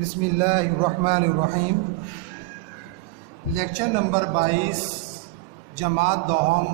بسم اللہ الرحمن الرحیم۔ لیکچر نمبر 22، جماعت دوم،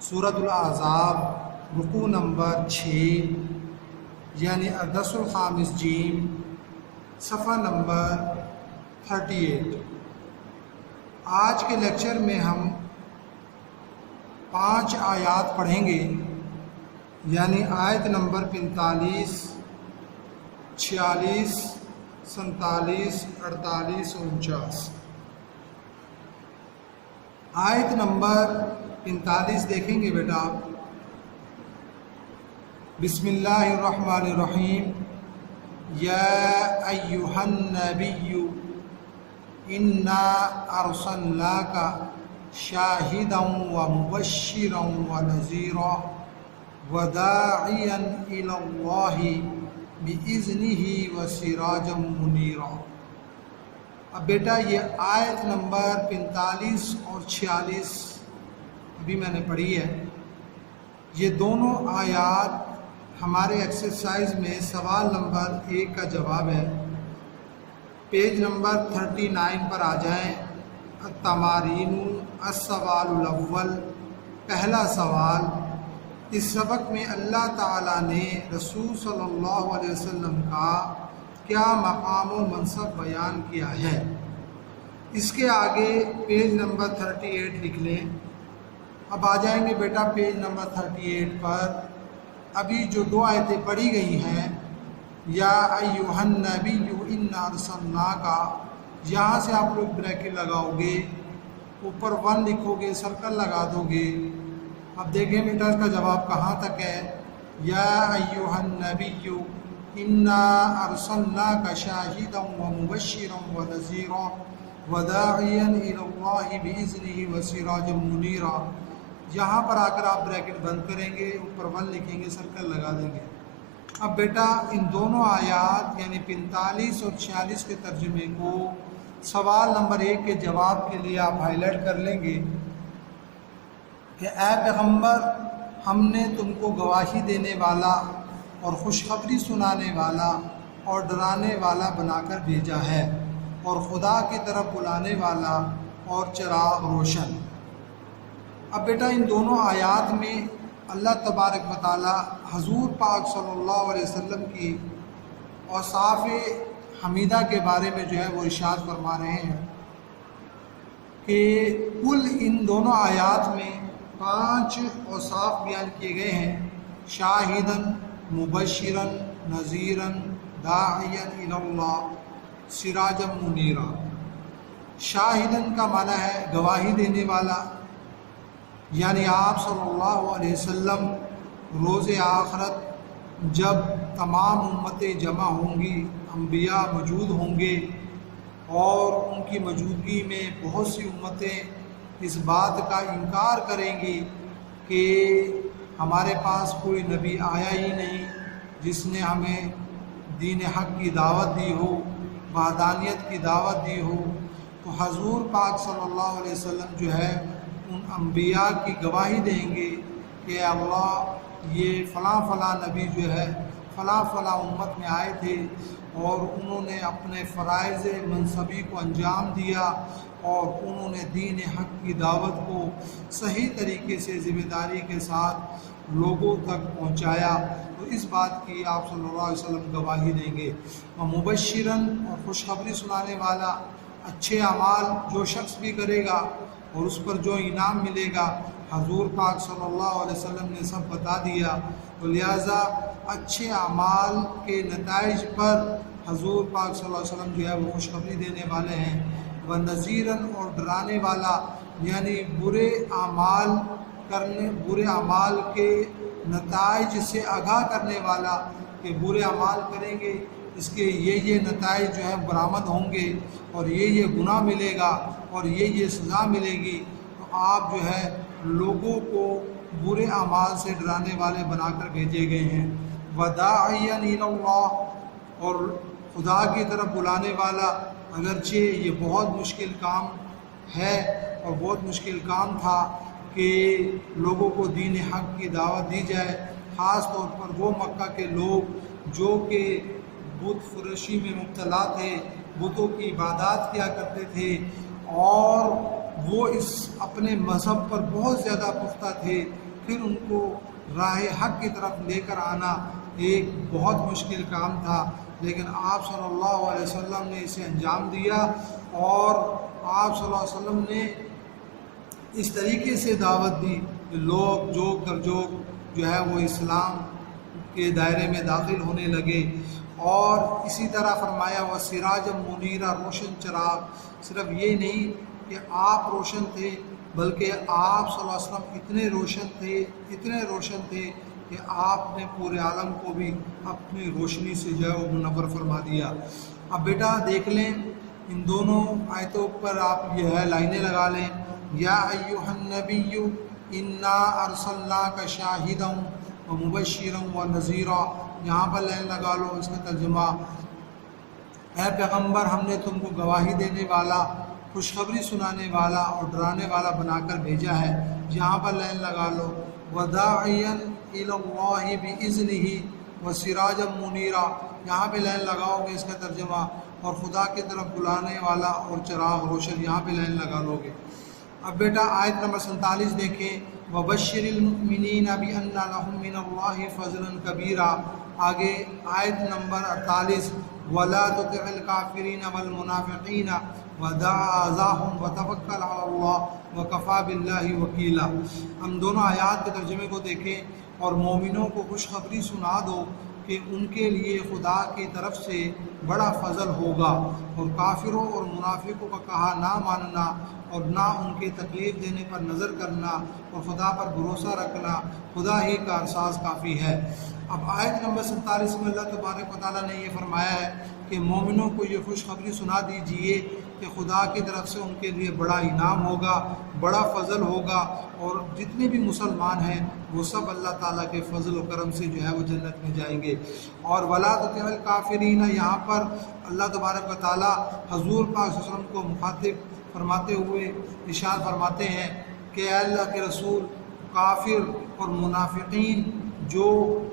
سورۃ الاحزاب، رکوع نمبر 6 یعنی الدرس الخامس جیم، صفحہ نمبر 38۔ آج کے لیکچر میں ہم 5 آیات پڑھیں گے، یعنی آیت نمبر 45، 46، 47، 48 اور 49۔ آیت نمبر 45 دیکھیں گے بیٹا آپ۔ بسم اللہ الرحمن الرحیم۔ یا ایہا النبی انا ارسلناک شاہدا ومبشرا ونذیرا وداعیا الی اللہ بِإِذْنِهِ وَسِرَاجًا مُنِيرًا۔ اب بیٹا یہ آیت نمبر 45 اور 46 ابھی میں نے پڑھی ہے۔ یہ دونوں آیات ہمارے ایکسرسائز میں سوال نمبر 1 کا جواب ہے۔ پیج نمبر 39 پر آ جائیں۔ التمارین، السوال الاول، پہلا سوال۔ اس سبق میں اللہ تعالیٰ نے رسول صلی اللہ علیہ وسلم کا کیا مقام و منصب بیان کیا ہے؟ اس کے آگے پیج نمبر 38 لکھ لیں۔ اب آ جائیں گے بیٹا پیج نمبر 38 پر۔ ابھی جو 2 آیتیں پڑھی گئی ہیں، یا ایھا النبی انا ارسلناک، یہاں سے آپ لوگ بریکٹ لگاؤ گے، اوپر 1 لکھو گے، سرکل لگا دو گے۔ اب دیکھیں بیٹا اس کا جواب کہاں تک ہے۔ یا ایھا النبی انا ارسلناک شاہدا ومبشرا ونذیرا وداعیا الی اللہ باذنہ وسراجا منیرا۔ یہاں پر آ کر آپ بریکٹ بند کریں گے، اوپر 1 لکھیں گے، سرکل لگا دیں گے۔ اب بیٹا ان دونوں آیات یعنی 45 اور 46 کے ترجمے کو سوال نمبر 1 کے جواب کے لیے آپ ہائی لائٹ کر لیں گے کہ اے پیغمبر، ہم نے تم کو گواہی دینے والا اور خوشخبری سنانے والا اور ڈرانے والا بنا کر بھیجا ہے، اور خدا کی طرف بلانے والا اور چراغ روشن۔ اب بیٹا ان دونوں آیات میں اللہ تبارک و تعالی حضور پاک صلی اللہ علیہ وسلم کی اوصاف حمیدہ کے بارے میں جو ہے وہ ارشاد فرما رہے ہیں کہ کل ان دونوں آیات میں 5 اوصاف بیان کیے گئے ہیں۔ شاہدن، مبشرن، نذیرن، داعیا الی اللہ، سراجا منیرا۔ شاہدن کا معنی ہے گواہی دینے والا، یعنی آپ صلی اللہ علیہ وسلم روز آخرت جب تمام امتیں جمع ہوں گی، انبیاء موجود ہوں گے، اور ان کی موجودگی میں بہت سی امتیں اس بات کا انکار کریں گی کہ ہمارے پاس کوئی نبی آیا ہی نہیں جس نے ہمیں دین حق کی دعوت دی ہو، وحدانیت کی دعوت دی ہو، تو حضور پاک صلی اللہ علیہ وسلم جو ہے ان انبیاء کی گواہی دیں گے کہ اللہ یہ فلاں فلاں نبی جو ہے فلاں فلاں امت میں آئے تھے، اور انہوں نے اپنے فرائض منصبی کو انجام دیا، اور انہوں نے دین حق کی دعوت کو صحیح طریقے سے ذمہ داری کے ساتھ لوگوں تک پہنچایا۔ تو اس بات کی آپ صلی اللہ علیہ وسلم گواہی دیں گے۔ اور مبشرن، اور خوشخبری سنانے والا، اچھے اعمال جو شخص بھی کرے گا اور اس پر جو انعام ملے گا حضور پاک صلی اللہ علیہ وسلم نے سب بتا دیا، تو لہٰذا اچھے اعمال کے نتائج پر حضور پاک صلی اللہ علیہ وسلم جو ہے وہ خوشخبری دینے والے ہیں۔ و نذیرن، اور ڈرانے والا، یعنی برے اعمال کے نتائج سے آگاہ کرنے والا کہ برے اعمال کریں گے اس کے یہ نتائج جو ہے برآمد ہوں گے، اور یہ گناہ ملے گا، اور یہ سزا ملے گی۔ تو آپ جو ہے لوگوں کو برے اعمال سے ڈرانے والے بنا کر بھیجے گئے ہیں۔ وداعیا الی اللہ، اور خدا کی طرف بلانے والا، اگرچہ یہ بہت مشکل کام ہے اور بہت مشکل کام تھا کہ لوگوں کو دین حق کی دعوت دی جائے، خاص طور پر وہ مکہ کے لوگ جو کہ بت فروشی میں مبتلا تھے، بتوں کی عبادات کیا کرتے تھے، اور وہ اس اپنے مذہب پر بہت زیادہ پختہ تھے، پھر ان کو راہ حق کی طرف لے کر آنا ایک بہت مشکل کام تھا، لیکن آپ صلی اللہ علیہ وسلم نے اسے انجام دیا، اور آپ صلی اللہ علیہ وسلم نے اس طریقے سے دعوت دی کہ لوگ جوگ در جوگ جو ہے وہ اسلام کے دائرے میں داخل ہونے لگے۔ اور اسی طرح فرمایا وہ سراج منیرہ، روشن چراغ۔ صرف یہ نہیں کہ آپ روشن تھے، بلکہ آپ صلی اللہ علیہ وسلم اتنے روشن تھے کہ آپ نے پورے عالم کو بھی اپنی روشنی سے جو ہے وہ منور فرما دیا۔ اب بیٹا دیکھ لیں ان دونوں آیتوں پر، آپ یہ ہے لائنیں لگا لیں، یا ایھا النبی انا ارسلناک شاہدا ومبشرا ونذیرا، یہاں پر لائن لگا لو، اس کا ترجمہ اے پیغمبر ہم نے تم کو گواہی دینے والا، خوشخبری سنانے والا اور ڈرانے والا بنا کر بھیجا ہے، یہاں پر لائن لگا لو، وداعیا الی اللہ باذنہ وسراجا منیرا، یہاں پہ لائن لگاؤ گے، اس کا ترجمہ اور خدا کی طرف بلانے والا اور چراغ روشن، یہاں پہ لائن لگا لو گے۔ اب بیٹا آیت نمبر 47 دیکھیں، وبشر المؤمنین بان لهم من اللہ فضلا کبیرا۔ آگے آیت نمبر 48، ولا تطع الکافرین والمنافقین ودع اذاهم وتوکل علی اللہ وکفی باللہ وکیلا۔ ہم دونوں آیات کے ترجمے کو دیکھیں، اور مومنوں کو خوشخبری سنا دو کہ ان کے لیے خدا کی طرف سے بڑا فضل ہوگا، اور کافروں اور منافقوں کا کہا نہ ماننا اور نہ ان کی تکلیف دینے پر نظر کرنا اور خدا پر بھروسہ رکھنا، خدا ہی کا احساس کافی ہے۔ اب آیت نمبر 47 میں اللہ تبارک و تعالیٰ نے یہ فرمایا ہے کہ مومنوں کو یہ خوشخبری سنا دیجئے کہ خدا کی طرف سے ان کے لیے بڑا انعام ہوگا، بڑا فضل ہوگا، اور جتنے بھی مسلمان ہیں وہ سب اللہ تعالیٰ کے فضل و کرم سے جو ہے وہ جنت میں جائیں گے۔ اور ولا تطع الکافرین، یہاں پر اللہ تبارک و تعالیٰ حضور پاک صلی اللہ علیہ وسلم کو مخاطب فرماتے ہوئے ارشاد فرماتے ہیں کہ اے اللہ کے رسول، کافر اور منافقین جو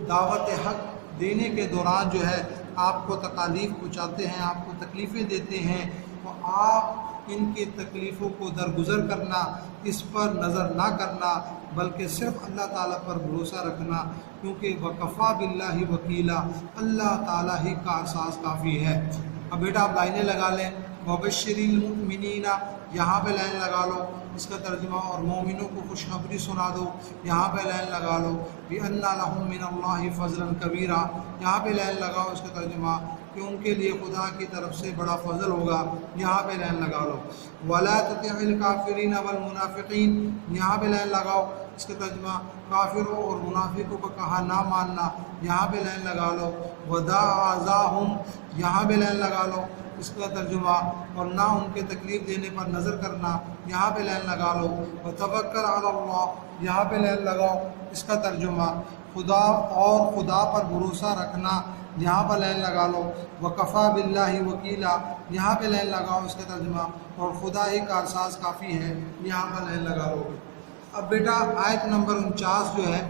دعوت حق دینے کے دوران جو ہے آپ کو تکالیف پہنچاتے ہیں، آپ کو تکلیفیں دیتے ہیں، تو آپ ان کی تکلیفوں کو درگزر کرنا، اس پر نظر نہ کرنا، بلکہ صرف اللہ تعالیٰ پر بھروسہ رکھنا، کیونکہ وکفیٰ باللہ وکیلا، اللہ تعالیٰ ہی کا احساس کافی ہے۔ اب بیٹا آپ لائنیں لگا لیں، وبشر المؤمنین، یہاں پہ لائن لگا لو، اس کا ترجمہ اور مومنوں کو خوشخبری سنا دو، یہاں پہ لائن لگا لو، بِأَنَّ لَهُم مِّنَ اللَّهِ فَضْلًا كَبِيرًا، یہاں پہ لائن لگاؤ، اس کا ترجمہ کہ ان کے لیے خدا کی طرف سے بڑا فضل ہوگا، یہاں پہ لائن لگا لو، وَلَا تُطِعِ الْكَافِرِينَ وَالْمُنَافِقِينَ، یہاں پہ لائن لگاؤ، اس کا ترجمہ کافروں اور منافقوں کا کہا نہ ماننا، یہاں پہ لائن لگا لو، وَدَعَ أَذَاهُمْ، یہاں پہ لائن لگا لو، اس کا ترجمہ اور نہ ان کے تکلیف دینے پر نظر کرنا، یہاں پہ لائن لگا لو، وتوکل علی اللہ، یہاں پہ لائن لگاؤ، اس کا ترجمہ خدا اور خدا پر بھروسہ رکھنا، یہاں پر لائن لگا لو، وکفیٰ باللہ وکیلا، یہاں پہ لائن لگاؤ، اس کا ترجمہ اور خدا ہی کا احساس کافی ہے، یہاں پر لائن لگا لو۔ اب بیٹا آیت نمبر 49 جو ہے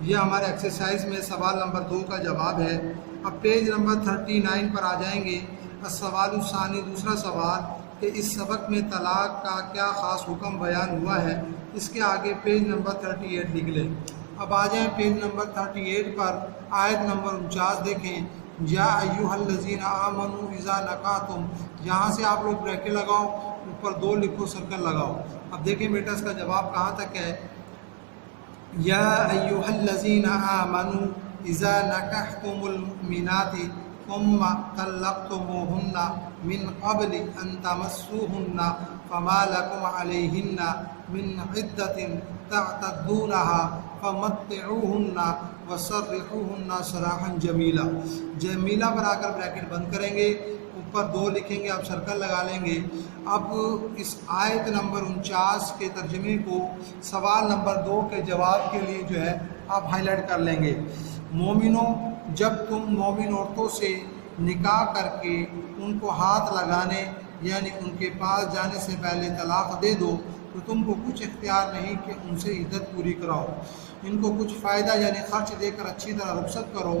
یہ ہمارے ایکسرسائز میں سوال نمبر 2 کا جواب ہے۔ اب پیج نمبر 39 پر آ جائیں گے، السوال الثانی، دوسرا سوال کہ اس سبق میں طلاق کا کیا خاص حکم بیان ہوا ہے، اس کے آگے پیج نمبر 38 لکھ لیں۔ اب آ جائیں پیج نمبر 38 پر، آیت نمبر 49 دیکھیں، یا ایھا الذین آمنوا اذا نکحتم، یہاں سے آپ لوگ بریکٹ لگاؤ، اوپر 2 لکھو، سرکل لگاؤ۔ اب دیکھیں بیٹا اس کا جواب کہاں تک ہے، یا ایھا الذین آمنوا اذا نکحتم المؤمنات ثم طلقتموهن من قبل ان تمسوهن فما لكم عليهن من عدة تعتدونها فمتعوهن وسرحوهن سراحا جمیلا۔ جمیلا پر آ کر بریکٹ بند کریں گے، اوپر 2 لکھیں گے، آپ سرکل لگا لیں گے۔ اب اس آیت نمبر 49 کے ترجمے کو سوال نمبر 2 کے جواب کے لیے جو ہے آپ ہائی لائٹ کر لیں گے۔ مومنوں، جب تم مومن عورتوں سے نکاح کر کے ان کو ہاتھ لگانے یعنی ان کے پاس جانے سے پہلے طلاق دے دو تو تم کو کچھ اختیار نہیں کہ ان سے عدت پوری کراؤ، ان کو کچھ فائدہ یعنی خرچ دے کر اچھی طرح رخصت کرو،